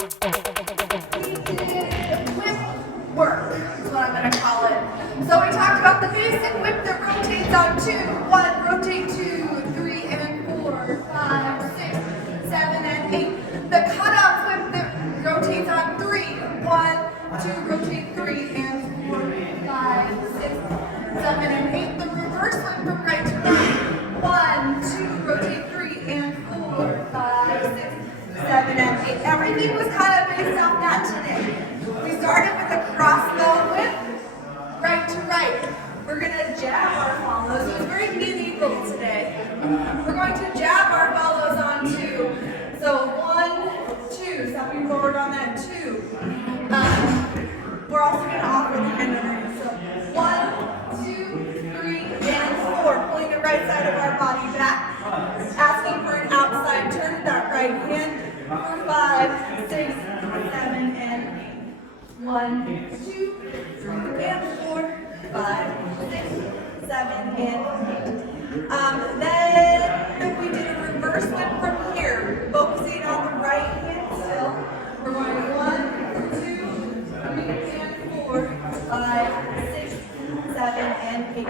Whip work is what I'm going to call it. So we talked about the basic whip that rotates on 2. 1, rotate 2, 3, and 4, 5, 6, 7, and 8. The cutoff whip that rotates on 3. 1, 2, rotate 3, and 4, 5, 6, 7, and 8. The reverse whip from right to right. 1, 2, rotate 3, and 4, 5, 6, 7, and 8. Everything was kind of based off that today. We started with a crossbow whip, right to right. We're going to jab our follows. It was very medieval today. We're going to jab our follows on 2. So 1, 2, stepping forward on that 2. We're also going to offer the hand underneath. So 1, 2, 3, and 4. Pulling the right side of our body back. Asking for an outside turn with that right hand. For 5, 6, 7, and 8. 1, 2, 3, and 4, 5, 6, 7, and 8. Then we did a reverse whip from here, focusing on the right hand still. We're going 1, 2, 3, and 4, 5, 6, 7, and 8.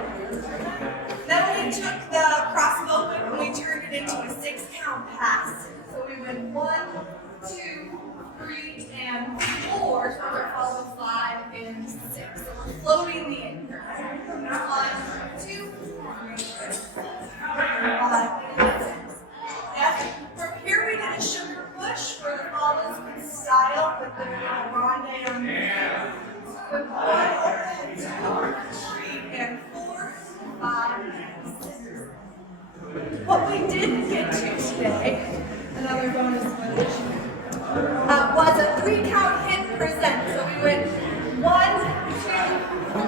Then we took the crossbow whip and we turned it into a 6-count pass. So we went 1, 2, 3, and 4. So we're following 5 and 6. So we're floating the anchor. 1, 2, 3, 4, 5, and 6. Next, from here we did a sugar push where the follows can style with the grande on the hand. With 1 overhead, 2, 3, and 4, 5, and 6. What we didn't get to today, another bonus position, was a 3-count hit present. So we went 1, 2,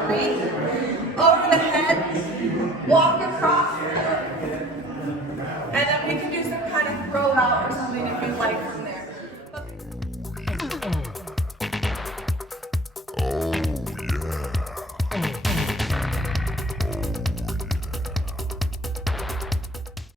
3, over the head,